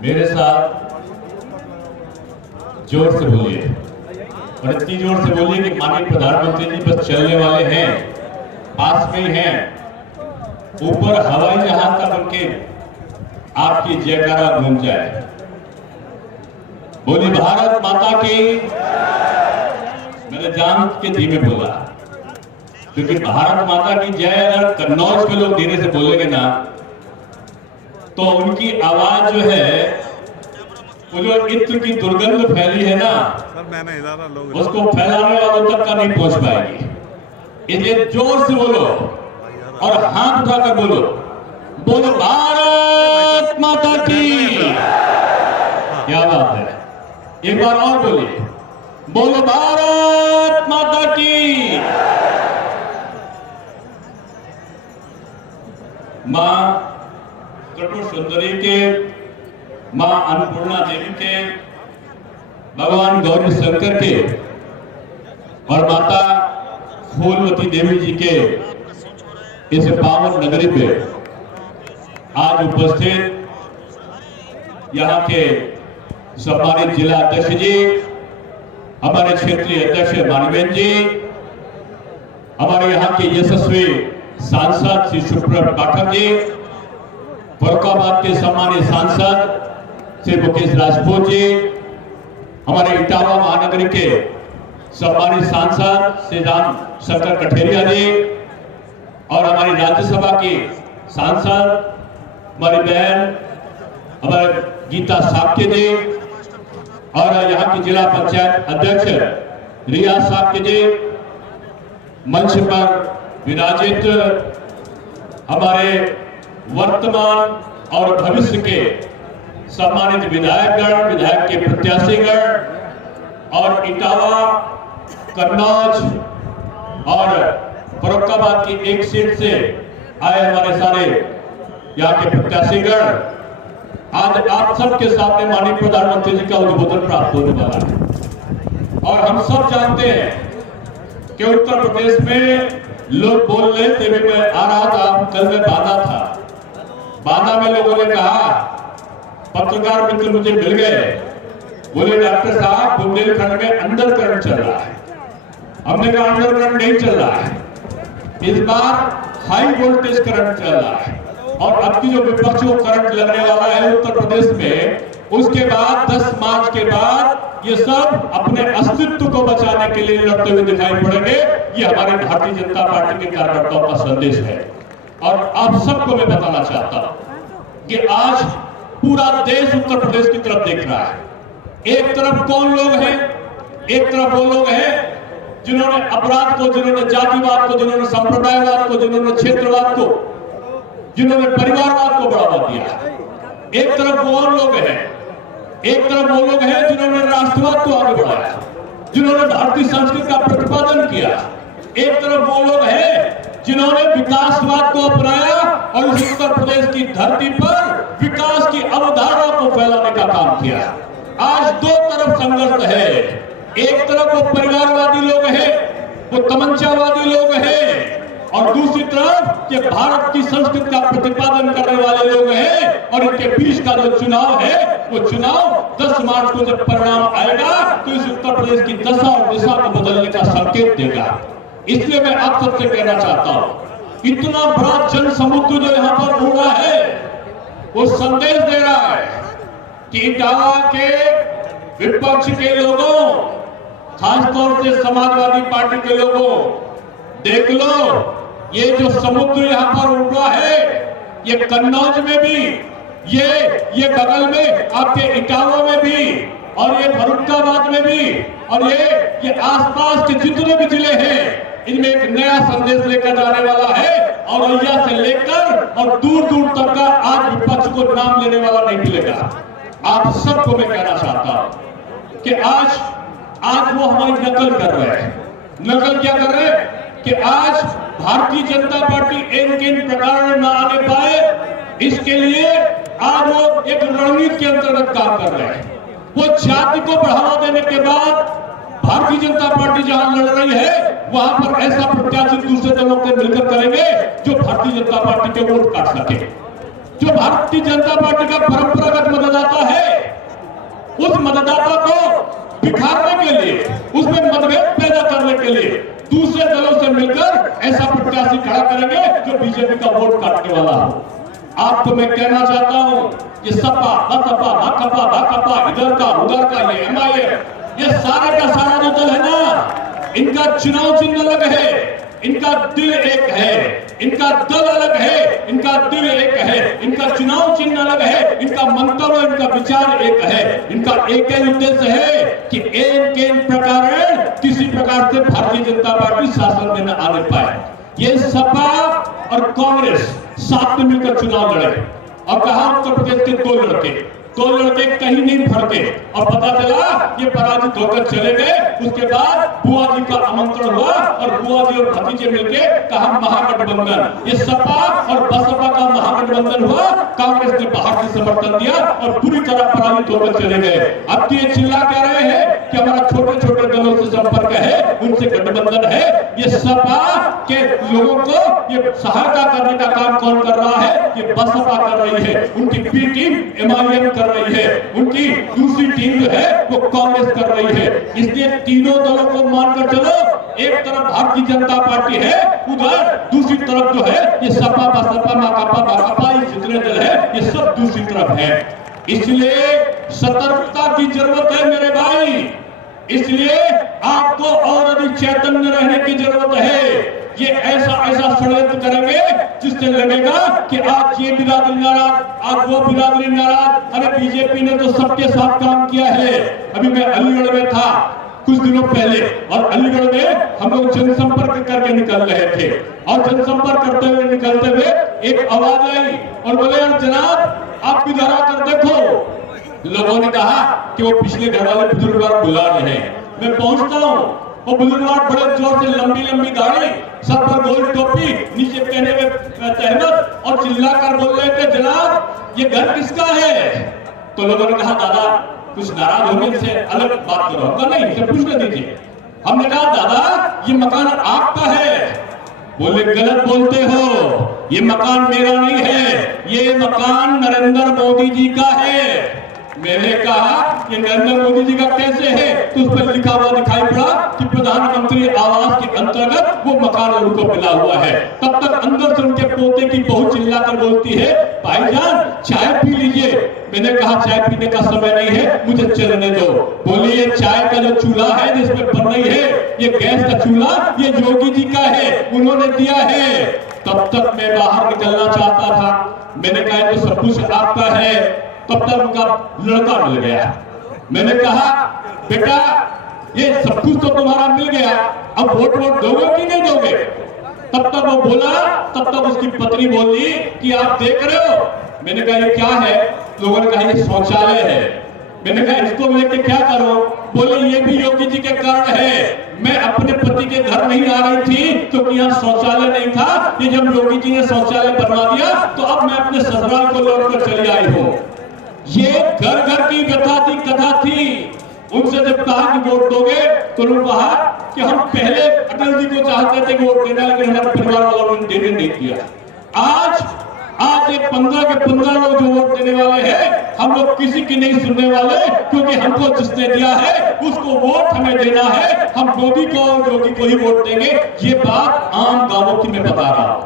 मेरे साथ जोर से बोलिए और इतनी जोर से बोलिए कि माननीय प्रधानमंत्री जी बस चलने वाले हैं, पास में ही हैं, ऊपर हवाई जहाज तक उनके आपकी जयकारा गूंज जाए। बोली भारत माता की। मैंने जान के धीमे बोला क्योंकि भारत माता की जय अगर कन्नौज के लोग धीरे से बोलेंगे ना तो उनकी आवाज जो है वो जो इत्र की दुर्गंध फैली है ना उसको फैलाने वालों तक का नहीं पहुंच पाएगी। इसलिए जोर से बोलो और हाथ उठाकर बोलो, बोलो भारत माता की। क्या बात है, एक बार और बोलिए, बोलो भारत माता की। मां त्रिपुर सुंदरी के, मां अन्नपूर्णा देवी के, भगवान गौरी शंकर के और माता फूलवती देवी जी के इस पावन नगरी पे आज उपस्थित यहाँ के सम्मानित जिला अध्यक्ष जी, हमारे क्षेत्रीय अध्यक्ष मानवेंद्र जी, हमारे यहाँ के यशस्वी सांसद श्री सुब्रत पाठक जी, फरुखाबाद के सम्मानित सांसद श्री मुकेश राजपूत जी, हमारे इटावा महानगरी के सम्मानित सांसद श्री राम शंकर कठेरिया जी और हमारी राज्यसभा की सांसद हमारी बहन हमारे गीता साक्य जी और यहाँ की जिला पंचायत अध्यक्ष रिया साक्य जी, मंच पर विराजित हमारे वर्तमान और भविष्य के सम्मानित विधायकगण, विधायक के प्रत्याशीगण और इटावा, कन्नौज और फरुखाबाद की एक सीट से आए हमारे सारे यहाँ के प्रत्याशीगण, आज आप सबके सामने माननीय प्रधानमंत्री जी का उद्बोधन प्राप्त होने वाला है। और हम सब जानते हैं कि उत्तर प्रदेश में लोग बोल रहे थे, मैं आ रहा था, कल मैं बांदा था, बांदा में लोगों ने कहा, पत्रकार मित्र मुझे मिल गए, बोले डॉक्टर साहब बुंदेलखंड में अंडर करंट चल रहा है। हमने कहा अंडर करंट नहीं चल रहा है, इस बार हाई वोल्टेज करंट चल रहा है और अब की जो विपक्ष को करंट लगने वाला है उत्तर प्रदेश में, उसके बाद 10 मार्च के बाद ये सब अपने अस्तित्व को बचाने के लिए लड़ते हुए दिखाई पड़ेंगे। ये हमारे भारतीय जनता पार्टी के कार्यकर्ताओं का संदेश है। और आप सबको मैं बताना चाहता हूं कि आज पूरा देश उत्तर प्रदेश की तरफ देख रहा है। एक तरफ कौन लोग हैं? एक तरफ वो लोग हैं जिन्होंने अपराध को, जिन्होंने जातिवाद को, जिन्होंने संप्रदायवाद को, जिन्होंने क्षेत्रवाद को, जिन्होंने परिवारवाद को बढ़ावा दिया। एक तरफ वो और लोग हैं, एक तरफ वो लोग हैं जिन्होंने राष्ट्रवाद को आगे बढ़ाया, जिन्होंने भारतीय संस्कृति का प्रतिपादन किया। एक तरफ वो लोग हैं जिन्होंने विकासवाद को अपनाया और इस उत्तर प्रदेश की धरती पर विकास की अवधारणा को फैलाने का काम किया। आज दो तरफ संघर्ष है। एक तरफ वो परिवारवादी लोग हैं, वो तमंचावादी लोग हैं और दूसरी तरफ ये भारत की संस्कृति का प्रतिपादन करने वाले लोग हैं। और इनके बीच का जो चुनाव है, वो चुनाव 10 मार्च को जब परिणाम आएगा तो इस उत्तर प्रदेश की दशा और दिशा को बदलने का संकेत देगा। इसलिए मैं आप सबसे कहना चाहता हूं, इतना बड़ा जन समुद्र जो यहाँ पर हो रहा है, वो संदेश दे रहा है कि इटावा के विपक्ष के लोगों, खासतौर से समाजवादी पार्टी के लोगों, देख लो, ये जो समुद्र यहाँ पर उठ रहा है, ये कन्नौज में भी, ये बगल में आपके इटावा में भी और ये फरुखाबाद में भी और ये आसपास के जितने भी जिले हैं, इनमें एक नया संदेश लेकर जाने वाला है। और औरैया से लेकर और दूर दूर तक का आज विपक्ष को नाम लेने वाला नहीं मिलेगा। आप सबको मैं कहना चाहता हूं कि आज वो हमारी नकल कर रहे हैं। नकल क्या कर रहे हैं कि आज भारतीय जनता पार्टी इन प्रकार न आने पाए, इसके लिए आज वो एक रणनीति के अंतर्गत काम कर रहे हैं। वो जाति को बढ़ावा देने के बाद भारतीय जनता पार्टी जहां लड़ रही है, वहां पर ऐसा प्रत्याशी दूसरे दलों के मिलकर करेंगे जो भारतीय जनता पार्टी के वोट काट सके। जो भारतीय जनता पार्टी का परंपरागत मतदाता है, उस मतदाता को बिखारने के लिए, उसमें मतभेद पैदा करने के लिए दूसरे दलों से मिलकर ऐसा प्रत्याशी खड़ा करेंगे जो बीजेपी का वोट काटने वाला हो। आपको मैं कहना चाहता हूं, ये सपा, बसपा, भाकपा, भाकपा, इधर का उधर का, ये एमआईएम, ये सारे का सारा जो दल है ना, इनका चुनाव चिन्ह अलग है, इनका दिल एक है, इनका दल अलग है, इनका दिल एक है, इनका चुनाव चिन्ह अलग है, इनका मंतव्य, इनका विचार एक है, इनका एक ही उद्देश्य है कि एक प्रकार किसी प्रकार से भारतीय जनता पार्टी शासन में न आने पाए। ये सपा और कांग्रेस साथ में मिलकर चुनाव लड़े और कहा उत्तर प्रदेश के दो लड़के कहीं नहीं फरके और पता चला ये पराजित होकर चले गए। उसके बाद बुआ जी का आमंत्रण हुआ और बुआ जी और भतीजे मिलके कहा महागठबंधन, ये सपा और बसपा का महागठबंधन हुआ। कांग्रेस ने बाहर से समर्थन दिया और पूरी तरह पराजित होकर चले गए। अब ये चिल्ला कह रहे हैं कि हमारा छोटे छोटे दलों से संपर्क है, उनसे गठबंधन है। ये सपा के लोगों को ये सहायता करने का काम कौन कर रहा है? ये बसपा कर रही है, उनकी बी टीम एमआईएम कर रही है, उनकी दूसरी टीम जो है वो कांग्रेस कर रही है। इसलिए तीनों दलों को मानकर चलो, एक तरफ भारतीय जनता पार्टी है, उधर दूसरी तरफ जो है ये सपा, बसपा, माकपा, भाकपा, ये जितने दल है ये सब दूसरी तरफ है। इसलिए सतर्कता की जरूरत है मेरे भाई, इसलिए आपको और अधिक चैतन्य रहने की जरूरत है। ये ऐसा षड्यंत्र करेंगे जिससे लगेगा कि आज ये बिरादरी नाराज, आज वो बिरादरी नाराज। अरे बीजेपी ने तो सबके साथ काम किया है। अभी मैं अलीगढ़ में था कुछ दिनों पहले और अलीगढ़ में हम लोग जनसंपर्क करके निकल रहे थे और जनसंपर्क करते हुए निकलते हुए एक आवाज आई और बोले यार जनाब आप इधर आकर देखो। लोगों ने कहा कि वो पिछले घर वाले बुजुर्ग बुला रहे हैं। मैं पहुंचता हूँ, वो बुजुर्ग बड़े जोर से, लंबी लंबी दाढ़ी, सर पर गोल टोपी, नीचे पहने हुए तहमत और चिल्लाकर बोल रहे थे जनाब ये घर किसका है? तो लोगों ने कहा दादा कुछ नाराज होने से अलग बात करो। हमने नहीं, इसे पूछ दीजिए। हमने कहा दादा ये मकान आपका है। बोले गलत बोलते हो, ये मकान मेरा नहीं है, ये मकान नरेंद्र मोदी जी का है। मैंने कहा ये नरेंद्र मोदी जी का कैसे है? तो उस पर लिखा हुआ दिखाई पड़ा कि प्रधानमंत्री आवास के अंतर्गत वो मकान उनको मिला हुआ है। तब तक अंदर से उनके पोते की बहू चिल्लाकर बोलती है भाईजान चाय पी लीजिए। मैंने कहा चाय पीने का समय नहीं है, मुझे चलने दो। बोले ये चाय का जो चूल्हा है जिसमें बन रही है, ये गैस का चूल्हा ये योगी जी का है, उन्होंने दिया है। तब तक मैं बाहर निकलना चाहता था। मैंने कहा तो सब कुछ आपका है। तब तक उनका लड़का मिल गया। मैंने कहा बेटा ये सब कुछ तो तुम्हारा मिल गया, अब वोट दोगे कि नहीं दोगे? तब तक वो बोला, तब तक उसकी पत्नी बोली कि आप देख रहे हो। मैंने कहा ये क्या है? लोगों ने कहा ये शौचालय है। मैंने कहा इसको लेके क्या करो? बोले ये भी योगी जी के कारण है। मैं अपने पति के घर नहीं आ रही थी क्योंकि यहाँ शौचालय नहीं था। ये जब योगी जी ने शौचालय बनवा दिया तो अब मैं अपने ससुराल को लौटकर चली आई हूँ। ये घर घर की कथा थी। उनसे जब कहा कि वोट दोगे तो उन्होंने कहा कि हम पहले अटल जी को चाहते थे वोट देना, लेकिन हमारे परिवार वालों ने देने नहीं दिया। आज ये 15 के 15 लोग जो वोट देने वाले हैं, हम लोग किसी की नहीं सुनने वाले, क्योंकि हमको जिसने दिया है उसको वोट हमें देना है। हम मोदी को और योगी को ही वोट देंगे। ये बात आम गांवों की मैं बता रहा हूं।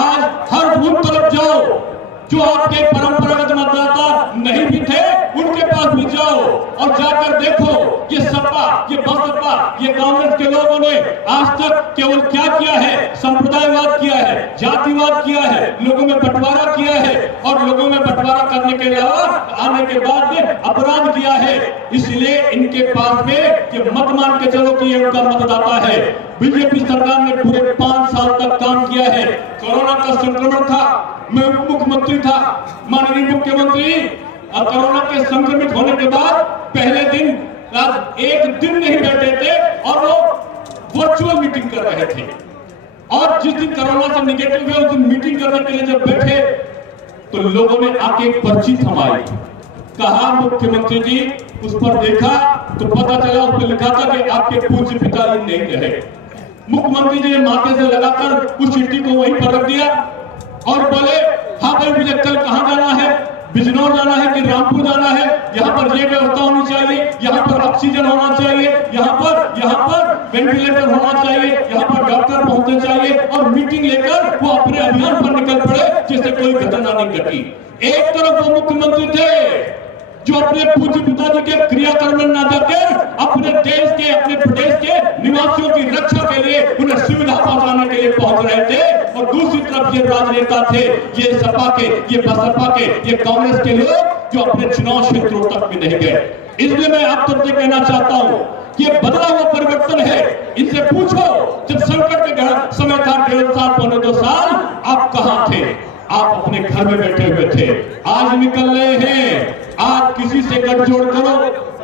आज हर उन तरफ जाओ जो आपके परंपरागत मतदाता नहीं भी थे, उनके पास भी जाओ और जाकर देखो ये सपा, ये बसपा, ये कांग्रेस के लोगों ने आज तक केवल क्या किया है? संप्रदायवाद किया है, जातिवाद किया है, लोगों में बंटवारा किया है और लोगों में बंटवारा करने के अलावा आने के बाद में अपराध किया है। इसलिए इनके पास में ये मत मान के चलो कि ये उनका मतदाता है। बीजेपी सरकार ने पूरे 5 साल तक काम किया है। कोरोना का संक्रमण था, मैं उप मुख्यमंत्री था, माननीय मुख्यमंत्री कोरोना के संक्रमित होने के बाद पहले दिन रात एक दिन नहीं बैठे थे और वो वर्चुअल मीटिंग कर रहे थे। और जिस दिन कोरोना से निगेटिव हुए उस दिन मीटिंग करने के लिए जब बैठे तो लोगों ने आके एक पर्ची थमाई। कहा मुख्यमंत्री जी, उस पर देखा तो पता चला उस पर लिखा था कि आपके पूज्य पिताजी नहीं रहे। मुख्यमंत्री जी ने माथे से लगाकर उस चिट्ठी को वहीं पर रख दिया और बोले हाँ भाई मुझे कल कहां जाना है, बिजनौर जाना है कि रामपुर जाना है, यहाँ पर ये व्यवस्था होनी चाहिए, यहाँ पर ऑक्सीजन होना चाहिए, यहाँ पर वेंटिलेटर होना चाहिए, यहाँ पर डॉक्टर पहुंचने चाहिए, और मीटिंग लेकर वो अपने अभियान पर निकल पड़े जैसे कोई घटना नहीं घटी। एक तरफ वो मुख्यमंत्री थे जो अपने पूज्य पिताजी के क्रियाकर्म में न जाकर अपने देश के, अपने प्रदेश के निवासियों की रक्षा के लिए उन्हें सुविधा पहुंचाने के लिए पहुंच रहे थे, और दूसरी तरफ ये राजनेता थे, ये सपा के, ये बसपा के, ये कांग्रेस के लोग जो अपने चुनाव क्षेत्रों तक भी नहीं गए। इसलिए मैं आप सबसे कहना चाहता हूं कि ये बदला हुआ परिवर्तन है। इनसे पूछो जब संकट के समय था 1.5 साल, 2.5 साल, आप कहां थे? आप अपने घर में बैठे हुए थे। आज निकल रहे हैं, आज किसी से गठजोड़ करो,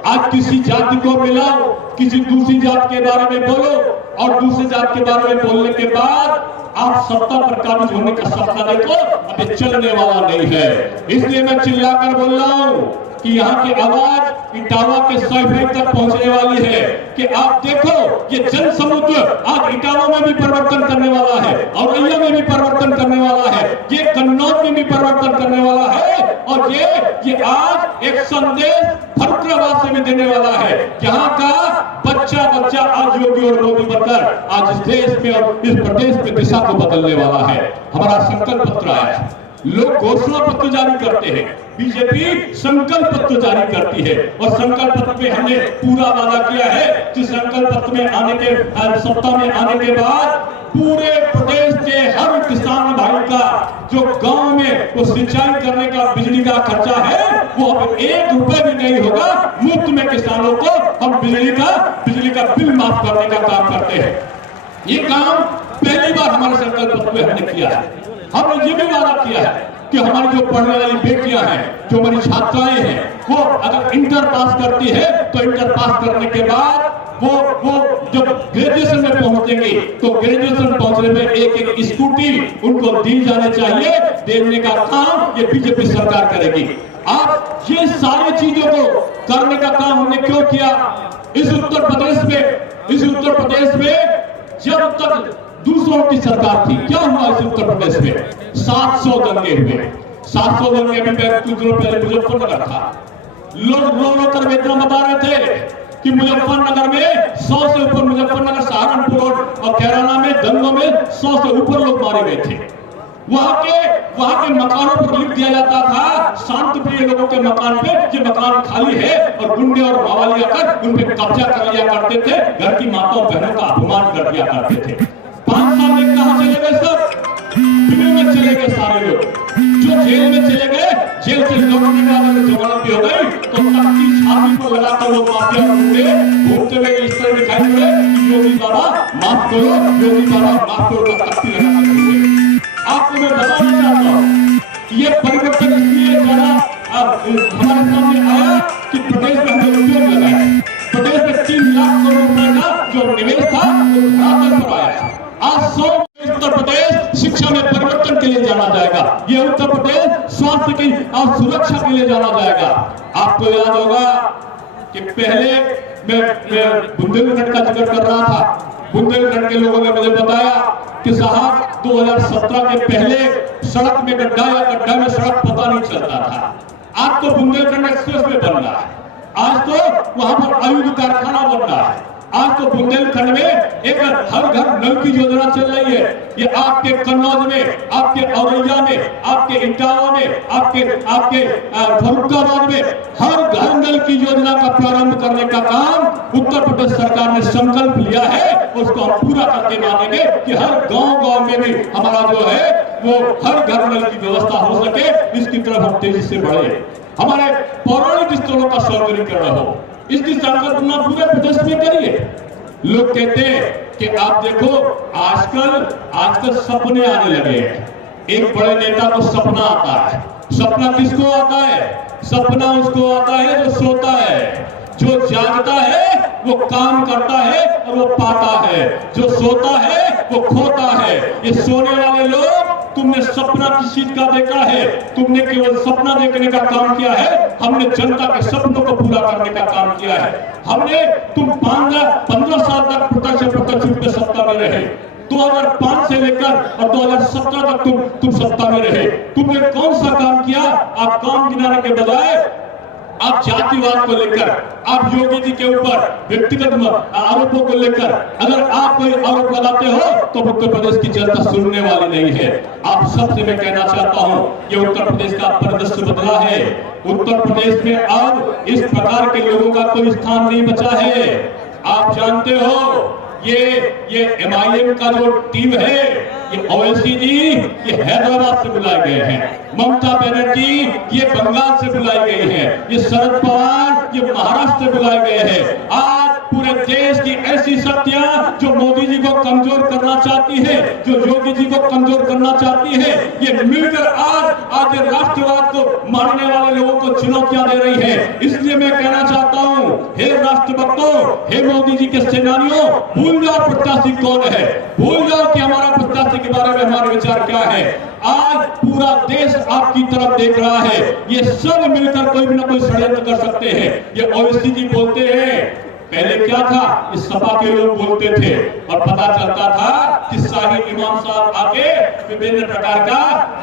आज किसी जाति को मिलाओ, किसी दूसरी जात के बारे में बोलो, और दूसरी जात के बारे में बोलने के बाद आप सत्ता पर काबिज होने का सपना देखो, अभी चलने वाला नहीं है। इसलिए मैं चिल्लाकर बोल रहा हूं कि यहाँ की आवाज इटावा के सर्वे तक पहुंचने वाली है कि आप देखो ये जन समुद्र आज इटावा में भी परिवर्तन करने वाला है, औरैया में भी परिवर्तन करने वाला है, ये कन्नौज में भी परिवर्तन करने वाला है, और ये आज एक संदेश फरुखाबाद से भी देने वाला है। यहाँ का बच्चा आज योगी और मोदी बनकर आज इस देश में और इस प्रदेश में दिशा को बदलने वाला है। हमारा संकल्प पत्र आया है, लोग घोषणा पत्र जारी करते हैं, बीजेपी संकल्प पत्र जारी करती है, और संकल्प पत्र में हमने पूरा वादा किया है कि संकल्प पत्र में आने के सत्ता में आने के बाद पूरे प्रदेश के हर किसान भाई का जो गांव में वो सिंचाई करने का बिजली का खर्चा है वो अब 1 रुपए भी नहीं होगा, मुफ्त में किसानों को हम बिजली का बिल माफ करने का काम करते हैं। ये काम पहली बार हमारे संकल्प पत्र में हमने किया है। हमने ये भी वादा किया है कि हमारी जो पढ़ने वाली बेटियां हैं, जो हमारी छात्राएं हैं, वो अगर इंटर पास करती है तो इंटर पास करने के बाद वो जब ग्रेजुएशन में पहुंचेंगे तो ग्रेजुएशन पहुंचने में एक स्कूटी उनको दी जाने चाहिए। देने का काम ये बीजेपी सरकार करेगी। आप ये सारी चीजों को करने का काम हमने क्यों किया? इस उत्तर प्रदेश में जब तक दूसरों की सरकार थी, क्या हुआ इस उत्तर प्रदेश में? 700 दंगे हुए। 700 दंगे में मैं कुछ दिनों पहले मुजफ्फरनगर था, लोग रो कर इतना बता रहे थे कि मुजफ्फरनगर में 100 से ऊपर, मुजफ्फरनगर, सहारनपुर और कैराना में दंगों में 100 से ऊपर लोग मारे गए थे। वहां के मकानों पर लिख दिया जाता था, शांत प्रिय लोगों के मकान पे ये मकान खाली है, और गुंडे और मावाली आकर उन पे कब्जा कर लिया करते थे, घर की माताओं बहनों का अपमान कर दिया करते थे। 5 साल में कहां चले गए? सब दिल्ली में चले गए सारे लोग, जो जेल में चले गए, जेल से लौटने वालों में जमानत भी हो गई, तो सबकी छाती पर लगाकर वो माफिया घूमते हुए इस तरह दिखाई पड़े कि योगी बाबा माफ करो, योगी बाबा माफ करो, तख्ती लगाकर घूमे। आपको मैं बताना चाहता हूँ ये परिवर्तन इसलिए जरा हमारे सामने आया कि प्रदेश में हमने उद्योग लगाया। प्रदेश में 3 लाख करोड़ रुपए का जो निवेश था वो धरातल पर आया। आज 100 उत्तर प्रदेश शिक्षा में परिवर्तन के लिए जाना जाएगा, ये उत्तर प्रदेश स्वास्थ्य की और सुरक्षा के लिए जाना जाएगा। आपको याद होगा कि पहले मैं बुंदेलखंड का जिक्र कर रहा था। बुंदेलखंड के लोगों ने मुझे बताया कि साहब 2017 के पहले सड़क में गड्ढा या गड्ढा में सड़क पता नहीं चलता था। आज तो बुंदेलखंड एक्सप्रेस में बन रहा है, आज तो वहां पर आयुध कारखाना बन रहा है, आज तो बुंदेलखंड में एक हर घर नल की योजना चल रही है। ये आपके कन्नौज में, आपके औरैया में, आपके इटावा में, आपके फरुखाबाद में हर घर नल की योजना का प्रारंभ करने का काम उत्तर प्रदेश सरकार ने संकल्प लिया है। उसको हम पूरा करके मानेंगे कि हर गांव में भी हमारा जो है वो हर घर नल की व्यवस्था हो सके, इसकी तरफ हम तेजी से बढ़े। हमारे पौराणिक स्थलों का सौंदर्यीकरण हो, इसकी संकल्पना पूरे प्रदेश में करिए। लोग कहते हैं कि आप देखो आजकल सपने आने लगे हैं। एक बड़े नेता को सपना आता है। सपना किसको आता है? सपना उसको आता है जो सोता है। जो जागता है वो काम करता है और वो पाता है, जो सोता है वो खोता है। ये सोने वाले लोग, तुमने सपना किस चीज का देखा है? तुमने केवल सपना देखने का काम किया है, हमने जनता के सपनों को पूरा करने का काम किया है। तुम 15 साल तक प्रत्यक्ष रूप से सत्ता में रहे, 2005 से लेकर और 2017 तक तुम सत्ता में रहे, तुमने कौन सा काम किया? आप काम गिनाने के बजाय आप जातिवाद को लेकर, आप योगी जी के ऊपर व्यक्तिगत आरोपों को लेकर अगर आप कोई आरोप लगाते हो तो उत्तर प्रदेश की जनता सुनने वाली नहीं है। आप सबसे मैं कहना चाहता हूं, ये उत्तर प्रदेश का परिदृश्य बदला है। उत्तर प्रदेश में अब इस प्रकार के लोगों का कोई स्थान नहीं बचा है। आप जानते हो ये MIM का जो टीम है, ये ओवैसी जी ये हैदराबाद से बुलाए गए हैं, ममता बनर्जी ये बंगाल से बुलाई गई है, ये शरद पवार ये महाराष्ट्र से बुलाए गए हैं। आज पूरे देश की ऐसी शक्तियां जो मोदी जी को कमजोर करना चाहती है, जो योगी जी को कमजोर करना चाहती है, ये मिलकर आज राष्ट्रवाद को मानने वाले लोगों को चुनौतियां दे रही है। इसलिए मैं कहना चाहता हूं, हे राष्ट्रभक्तों, हे मोदी जी के सेनानियों, भूल जाओ प्रत्याशी कौन है, भूल जाओ कि हमारा प्रत्याशी के बारे में हमारे विचार क्या है। आज पूरा देश आपकी तरफ देख रहा है। ये सब मिलकर कोई भी ना कोई षड्यंत्र कर सकते हैं। ये ओवैसी जी बोलते हैं, पहले क्या था, इस सपा के लोग बोलते थे और पता चलता था कि शाही इमाम साहब आके विभिन्न प्रकार का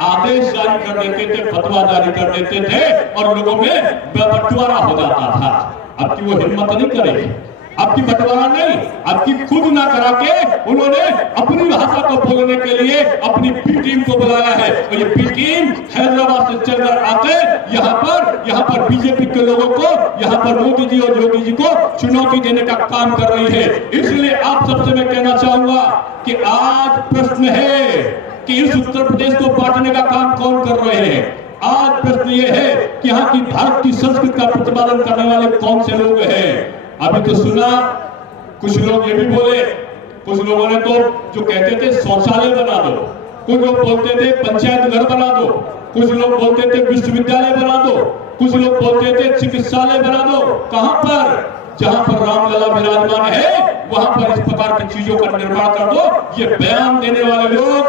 आदेश जारी कर देते थे, फतवा जारी कर देते थे और लोगों में बंटवारा हो जाता था। अब की वो हिम्मत नहीं करेगी, आपकी बंटवारा नहीं, आपकी खुद ना करा के उन्होंने अपनी भाषा को बोलने के लिए अपनी बी टीम को बुलाया है और ये बी टीम हैदराबाद से चलकर आके यहाँ पर बीजेपी के लोगों को, यहाँ पर मोदी जी और योगी जी को चुनौती देने का काम कर रही है। इसलिए आप सबसे मैं कहना चाहूंगा कि आज प्रश्न है कि इस उत्तर प्रदेश को बांटने का काम कौन कर रहे हैं। आज प्रश्न ये है कि यहाँ की भारत की संस्कृति का प्रतिपादन करने वाले कौन से लोग हैं। अभी तो सुना, कुछ लोग ये भी बोले, कुछ लोगों ने तो जो कहते थे शौचालय बना दो, कुछ लोग बोलते थे पंचायत घर बना दो, कुछ लोग बोलते थे विश्वविद्यालय बना दो, कुछ लोग बोलते थे चिकित्सालय बना दो। कहां पर? जहां पर रामलला विराजमान है वहां पर इस प्रकार की चीजों का निर्माण कर दो। ये बयान देने वाले लोग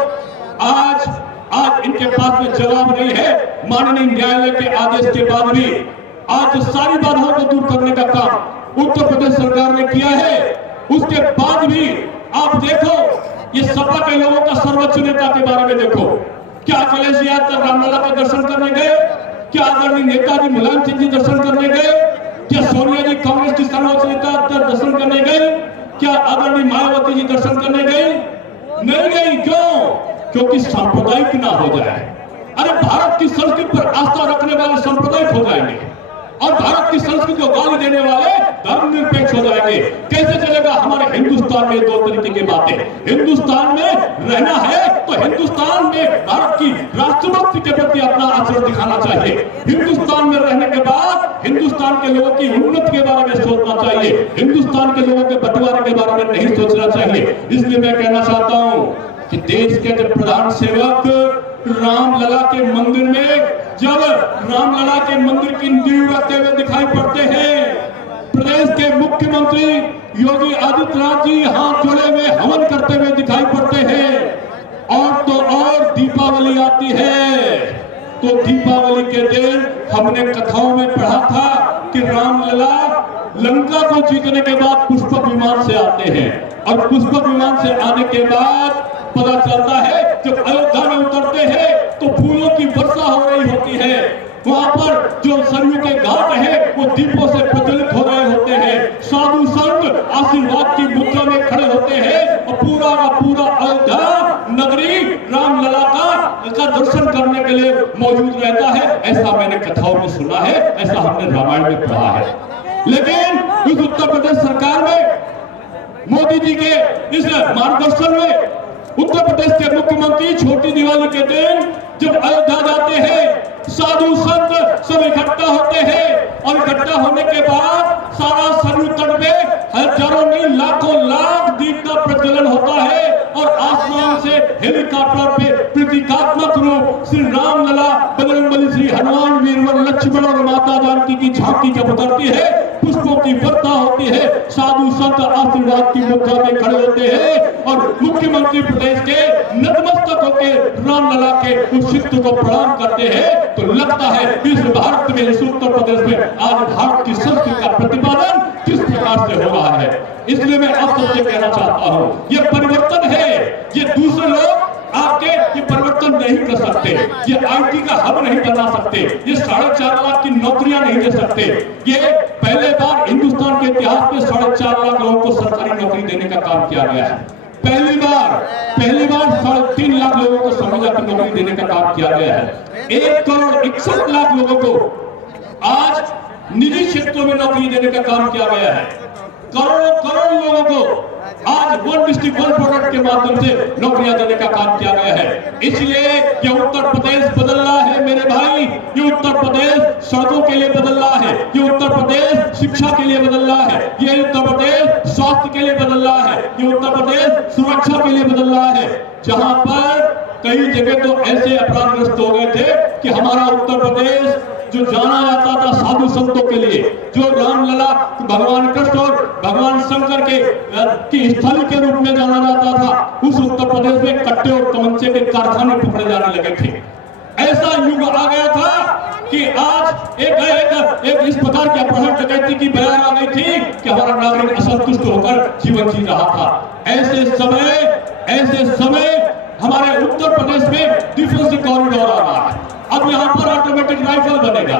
आज इनके पास में जवाब नहीं है। माननीय न्यायालय के आदेश के बाद भी आज सारी बाधाओं को दूर करने का काम उत्तर प्रदेश सरकार ने किया है, उसके बाद भी आप देखो ये सपा के लोगों का सर्वोच्च नेता के बारे में देखो। क्या अखिलेश यादव रामलला के दर्शन करने गए? क्या आदरणीय नेताजी मुलायम सिंह जी दर्शन करने गए? क्या सोनिया जी कांग्रेस की सर्वोच्च नेता दर्शन करने गए? क्या आदरणीय मायावती जी दर्शन करने गए? नहीं गई। क्यों? क्योंकि सांप्रदायिक ना हो जाए। अरे भारत की संस्कृति पर आस्था रखने वाले सांप्रदायिक हो जाएंगे और भारत की संस्कृति को गाली देने वाले धर्मनिरपेक्ष हो जाएंगे। कैसे चलेगा? हमारे हिंदुस्तान में दो तरीके की बातें, हिंदुस्तान में रहना है तो हिंदुस्तान में भारत की राष्ट्रभक्ति के प्रति अपना आचरण दिखाना चाहिए। हिंदुस्तान में रहने के बाद हिंदुस्तान के लोगों की उन्नति के बारे में सोचना चाहिए, हिंदुस्तान के लोगों के बंटवारे के बारे में नहीं सोचना चाहिए। इसलिए मैं कहना चाहता हूं कि देश के जो प्रधान सेवक रामलला के मंदिर में जब रामलला के मंदिर की नींव रखते हुए दिखाई पड़ते हैं, प्रदेश के मुख्यमंत्री योगी आदित्यनाथ जी हाथ जोड़े हुए हवन करते हुए दिखाई पड़ते हैं। और तो और दीपावली आती है तो दीपावली के दिन हमने कथाओं में पढ़ा था कि रामलला लंका को जीतने के बाद पुष्पक विमान से आते हैं और पुष्पक विमान से आने के बाद पता चलता है जब अयोध्या में उतरते हैं तो फूलों की वर्षा हो रही होती है। वहां पर जो सरयू के घाट है वो दीपों से प्रज्वलित हो रहे होते हैं। साधु संत आशीर्वाद की मुद्रा में खड़े होते हैं और पूरा का पूरा अयोध्या नगरी रामलला का दर्शन करने के लिए मौजूद रहता है। ऐसा मैंने कथाओं में सुना है, ऐसा हमने रामायण में पढ़ा है। लेकिन इस उत्तर प्रदेश सरकार में मोदी जी के इस मार्गदर्शन में उत्तर प्रदेश के मुख्यमंत्री छोटी दिवाली के दिन जब अयोध्या जाते हैं, साधु संत सब इकट्ठा होते हैं और इकट्ठा होने के बाद सारा सरयू तट पे हजारों नहीं लाखों लाख दीप का प्रज्वलन होता है और आसमान से हेलीकॉप्टर पे प्रतीकात्मक रूप श्री रामलला, बजरंगबली, श्री हनुमान, वीरवर, लक्ष्मण और माता जानकी की झांकी जब उतरती है, पुष्पों की वर्षा होती है, साधु संत आशीर्वाद की मुद्रा में खड़े होते हैं और मुख्यमंत्री प्रदेश के नतमस्तक होकर रामलला के उस चित्र को प्रणाम करते हैं। तो लगता है इस भारत में, इस उत्तर प्रदेश में आज भारत की संस्कृति का प्रतिपादन किस प्रकार से हो रहा है। इसलिए मैं आप सबसे कहना चाहता हूं, ये परिवर्तन है, ये ये आईटी का हब नहीं बना सकते, ये 4.5 लाख की नौकरियां नहीं दे सकते। ये पहले बार हिंदुस्तान के इतिहास में 4.5 लाख लोगों को सरकारी नौकरी देने का काम किया गया है। पहली बार 3.5 लाख लोगों को संविदा की नौकरी देने का काम किया गया है। 1,61,00,000 लोगों को आज निजी क्षेत्रों में नौकरी देने का काम किया गया है। करोड़ों लोगों को आज वन डिस्ट्रिक्ट वन प्रोडक्ट के माध्यम से नौकरियां देने का काम किया गया है। इसलिए ये उत्तर प्रदेश बदल रहा है मेरे भाई, ये उत्तर प्रदेश सड़कों के लिए बदल रहा है, ये उत्तर प्रदेश शिक्षा के लिए बदल रहा है, ये उत्तर प्रदेश स्वास्थ्य के लिए बदल रहा है, ये उत्तर प्रदेश सुरक्षा के लिए बदल रहा है। जहां पर कई जगह तो ऐसे अपराधग्रस्त हो गए थे कि हमारा उत्तर प्रदेश जो जाना जाता था साधु संतों के लिए, जो रामलला भगवान कृष्ण और भगवान शंकर की स्थली के रूप में जाना जाता था, उस उत्तर प्रदेश में कट्टे और तमंचे के कारखाने पकड़े जाने लगे थे। ऐसा युग आ गया था कि आज एक इस प्रकार की अपहरण डकैती की बयान आ गई थी कि हमारा नागरिक असंतुष्ट होकर जीवन जी रहा था। ऐसे समय हमारे उत्तर प्रदेश में डिफेंस कॉरिडोर आ रहा है। अब यहाँ पर ऑटोमेटिक राइफल बनेगा,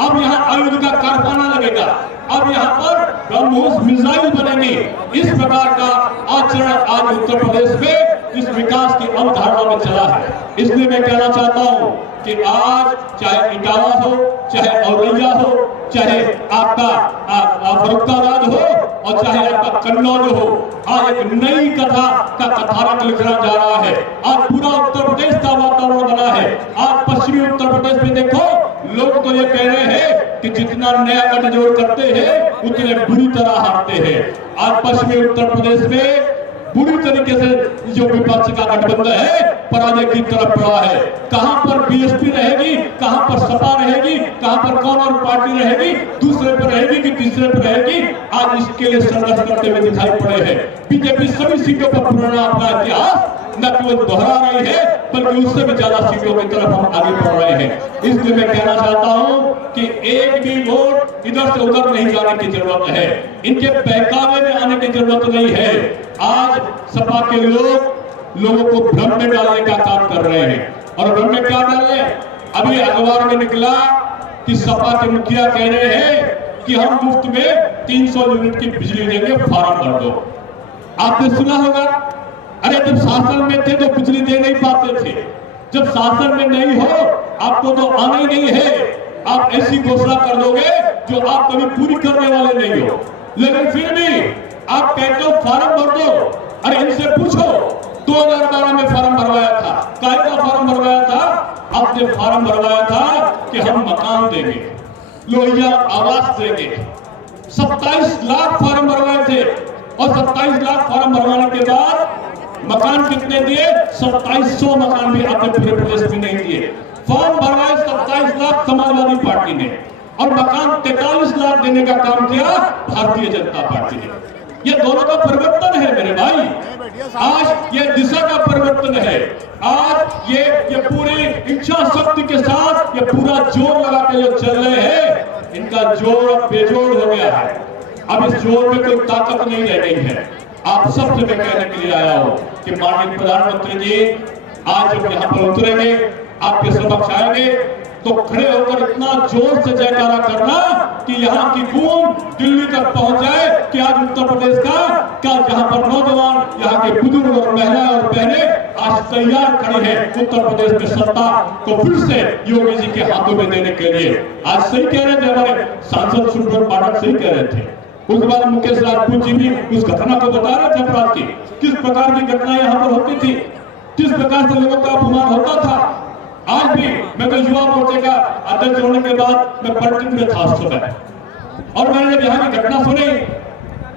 अब यहाँ आयुध का कारखाना लगेगा, अब यहाँ पर ब्रह्मोस मिसाइल बनेंगे। इस प्रकार का आचरण आज उत्तर प्रदेश में इस विकास की अवधारणा में चला है। इसलिए मैं कहना चाहता हूँ कि आज चाहे इटावा हो, चाहे औरैया हो, चाहे आपका फर्रुखाबाद हो और चाहे आपका कन्नौज हो, आज एक नई कथा का कथानक लिखना जा रहा है। आज पूरा उत्तर प्रदेश का वातावरण बना है। आज पश्चिमी उत्तर प्रदेश में देखो, लोग तो ये कह रहे हैं कि जितना नया गठजोड़ करते हैं उतने बुरी तरह हारते हैं। आज पश्चिमी उत्तर प्रदेश में पूरी तरीके से जो विपक्ष का गठबंधन है पराजय की तरफ बढ़ा है। कहां पर बीएसपी रहेगी, कहां पर सपा रहेगी, कहां पर कौन और पार्टी रहेगी, दूसरे पर रहेगी कि तीसरे पर रहेगी, आज इसके लिए संघर्ष करते हुए दिखाई पड़े हैं। बीजेपी सभी सीटों पर पुराना अपना इतिहास न केवल दोहरा रही है बल्कि उससे भी ज्यादा सीटों की तरफ हम आगे बढ़ रहे हैं। इसलिए मैं कहना चाहता हूं कि एक भी वोट इधर से उधर नहीं जाने की जरूरत है, इनके बहकावे में आने की जरूरत नहीं है। आज सपा के लोगों को भ्रम में डालने का काम कर रहे हैं। और भ्रम में क्या डाल रहे हैं? अभी अखबार में निकला कि सपा के मुखिया कह रहे हैं कि हम मुफ्त में 300 यूनिट की बिजली देंगे, फॉर्म भर दो। आपने सुना होगा, अरे जब शासन में थे तो बिजली दे नहीं पाते थे, जब शासन में नहीं हो आपको तो आना ही नहीं है, आप ऐसी घोषणा कर दोगे जो आप कभी पूरी करने वाले नहीं हो। लेकिन फिर भी आप कहते हो फॉर्म भर दो। अरे इनसे पूछो 2012 में फॉर्म भरवाया था, काहे का फॉर्म भरवाया था? आपने फॉर्म भरवाया था कि हम मकान देंगे, लोहिया आवास देंगे। 27 लाख फॉर्म भरवाए थे और 27 लाख फॉर्म भरवाने के बाद मकान कितने दिए? 2700 मकान भी आपने पूरे प्रदेश में नहीं दिए। फॉर्म भरवाए 27 लाख समाजवादी पार्टी ने और मकान 43 लाख देने का काम किया भारतीय जनता पार्टी ने। ये दोनों का परिवर्तन है मेरे भाई, आज ये दिशा का परिवर्तन है। आज ये पूरी इच्छा शक्ति के साथ ये पूरा जोर लगा के जो चल रहे हैं, इनका जोर बेजोड़ हो गया है। अब इस जोर में कोई ताकत नहीं रह गई है। आप सबसे मैं कहने के लिए आया हूं कि माननीय प्रधानमंत्री जी आज जब यहाँ पर उतरेंगे, आपके समक्ष आएंगे, तो खड़े होकर इतना जोर से जयकारा करना कि यहाँ की गूंज दिल्ली तक पहुंच जाए कि आज उत्तर प्रदेश का जहाँ पर नौजवान, यहाँ के बुजुर्ग और महिलाएं और बहनें आज तैयार खड़ी है उत्तर प्रदेश में सत्ता को फिर से योगी जी के हाथों में देने के लिए। आज सही कह रहे थे हमारे सांसद सुब्रत पाठक, सही कह रहे थे। उसके बाद मुकेश राजपूत जी भी उस घटना को बता रहे थे अपराध की, किस प्रकार की घटना यहाँ पर होती थी, किस प्रकार से लोगों का अपमान होता था। आज भी मैं तो युवा मोर्चे का अध्यक्ष होने के बाद मैं पलटन में था सुबह, और मैंने जब यहाँ की घटना सुनी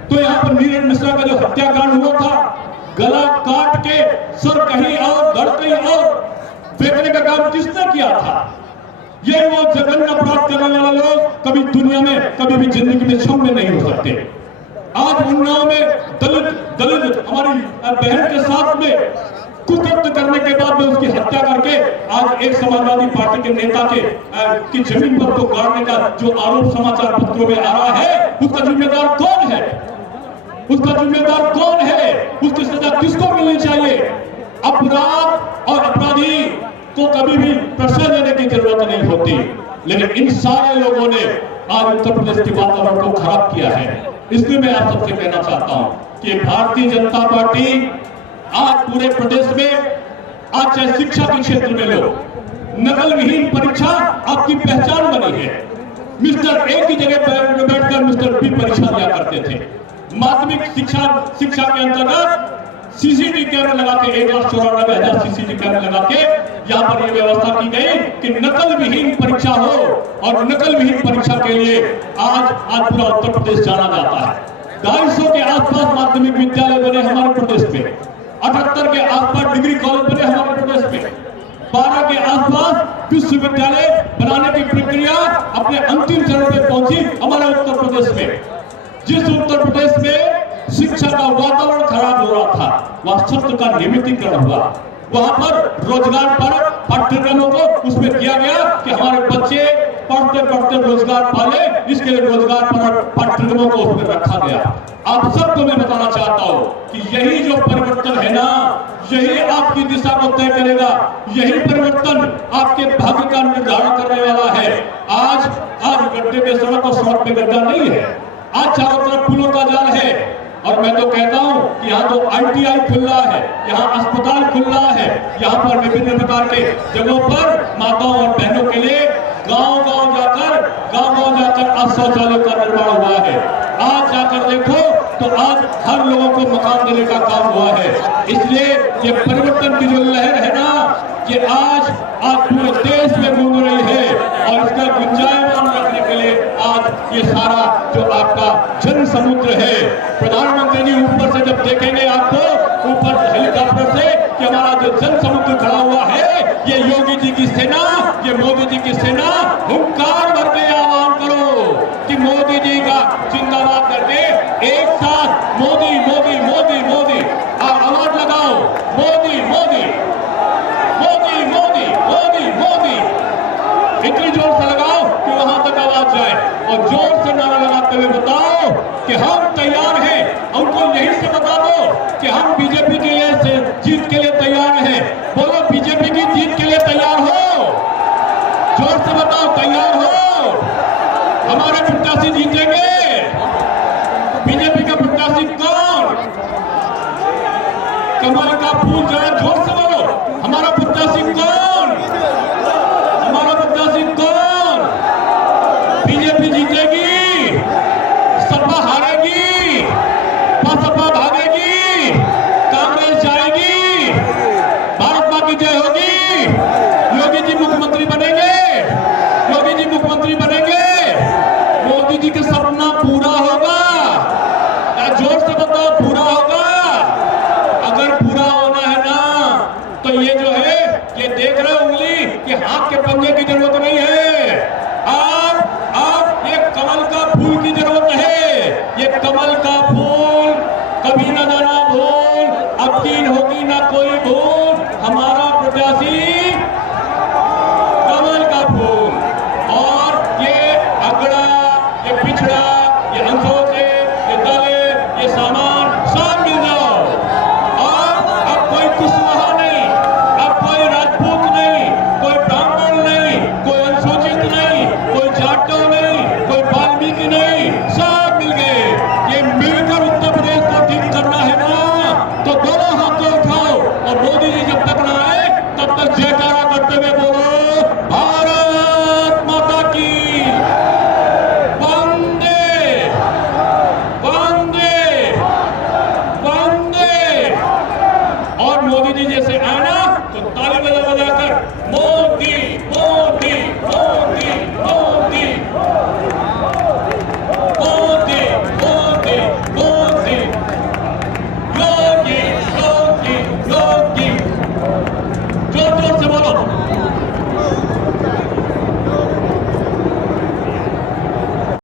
तो यहाँ पर नीरज मिश्रा का जो हत्याकांड हुआ था, गला काट के सर कहीं और धड़ कहीं और फेंकने का काम किसने किया था? ये वो जघन्य अपराध करने वाले लोग कभी दुनिया में, कभी भी जिंदगी में क्षम्य नहीं हो सकते। आज उन्नाव में दलित हमारी बहन के साथ में कुकृत्य करने के बाद में उसकी हत्या करके आज एक समाजवादी पार्टी के नेता की जमीन पर तो गाड़ने का जो आरोप समाचार पत्रों में आ रहा है, उसका जिम्मेदार कौन है? उसका जिम्मेदार कौन है? उसकी सजा किसको मिलनी चाहिए? अपराध और अपराधी को कभी भी प्रश्रय देने की जरूरत नहीं होती, लेकिन इन सारे लोगों ने आज उत्तर प्रदेश के वातावरण को खराब किया है। इसलिए मैं आप सबसे कहना चाहता हूं कि भारतीय जनता पार्टी आज पूरे प्रदेश में, आज चाहे शिक्षा के क्षेत्र में लो, नकल विहीन परीक्षा आपकी पहचान बनी है। मिस्टर ए की जगह पर बैठकर मिस्टर बी परीक्षा दिया करते थे। माध्यमिक शिक्षा के अंतर्गत सीसीटीवी कैमरा लगा के 1,94,000 सीसीटीवी कैमरा लगा के यहाँ पर यह व्यवस्था की गई कि नकल विहीन परीक्षा हो, और नकल विहीन परीक्षा के लिए आज पूरा उत्तर प्रदेश जाना जाता है। 250 के आसपास माध्यमिक विद्यालय बने हमारे प्रदेश में, 78 के आसपास डिग्री कॉलेज बने हमारे प्रदेश में, 12 के आसपास विश्वविद्यालय बनाने की प्रक्रिया अपने अंतिम चरण में पहुंची हमारे उत्तर प्रदेश में। जिस उत्तर प्रदेश में शिक्षा का वातावरण खराब हो रहा था, वहां सत्य का नियमितीकरण हुआ। वहां पर रोजगार पर पाठ्यक्रमों को उसमें किया गया कि हमारे बच्चे पढ़ते पढ़ते रोजगार पाले, इसके लिए रोजगार पर पाठ्यक्रमों को उसमें रखा गया। आप सबको मैं बताना चाहता हूं कि यही जो परिवर्तन है ना, यही आपकी दिशा को तय करेगा, यही परिवर्तन आपके भाग्य का निर्धारण करने वाला है। आज गड्ढे में सड़क और सड़क में गड्ढा नहीं है, आज चारों तरफ पुलों का जाल है। और मैं तो कहता हूं कि यहाँ तो ITI खुल रहा है, यहाँ अस्पताल खुल रहा है, यहाँ पर विभिन्न प्रकार के जगहों पर माताओं और बहनों के लिए गांव-गांव जाकर आज शौचालय का निर्माण हुआ है। आज जाकर देखो तो आज हर लोगों को मकान देने का काम हुआ है। इसलिए ये परिवर्तन की जो लहर है ना, ये आज पूरे देश में गूंज रही है, और इसका गुंजायमान रखने के लिए आज ये सारा जो आपका जन समुद्र है, प्रधानमंत्री जी ऊपर से जब देखेंगे आपको ऊपर हेलीकॉप्टर से कि हमारा जो जन समुद्र खड़ा हुआ है, ये योगी जी की सेना, ये मोदी जी की सेना, हुंकार भर के आह्वान करो कि मोदी जी का जिंदाबाद करके एक साथ मोदी मोदी मोदी मोदी आवाज लगाओ, मोदी मोदी मोदी मोदी मोदी मोदी, इतनी जोर से लगाओ कि वहां तक आवाज जाए, और जोर से नारा लगाते हुए बताओ कि हम तैयार हैं। उनको यही से बता दो कि हम बीजेपी के लिए जीत के लिए तैयार हैं। बोलो, बीजेपी की जीत के लिए तैयार हो? जोर से बताओ, तैयार हो? हमारे प्रत्याशी जीतेंगे। बीजेपी का प्रत्याशी कौन? कमल का फूल, जरा जोर से बोलो, हमारा प्रत्याशी कौन? हमारा प्रत्याशी कौन? बीजेपी जीतेगी, सपा हारेगी, बसपा भागेगी, कांग्रेस जाएगी, भारत मां की जय होगी, योगी जी मुख्यमंत्री बनेंगे, योगी जी मुख्यमंत्री बनेंगे, मोदी जी का सपना पूरा होगा। जोर से बताओ, पूरा होगा? अगर पूरा होना है ना, तो ये जो है, ये देख रहे हो उंगली, कि हाथ के पंजे की जरूरत नहीं है। आप ये कमल का फूल की जरूरत है। ये कमल का फूल कभी न जाना भूल, अब की होगी ना कोई भूल, हमारा प्रत्याशी कमल का फूल। और ये अगड़ा, ये पिछड़ा, ये अंशों, ये दलित, ये सामान सब मिल जाओ। और अब कोई कुशवाहा नहीं, अब कोई राजपूत नहीं, कोई ब्राह्मण नहीं, कोई अनुसूचित नहीं, कोई जाटो नहीं, कोई वाल्मीकि नहीं, सब मिल गए। ये मिलकर उत्तर प्रदेश को ठीक करना है ना, तो दोनों हाथों उठाओ, और मोदी जी जब तक ना आए तब तक जयकारा करते हुए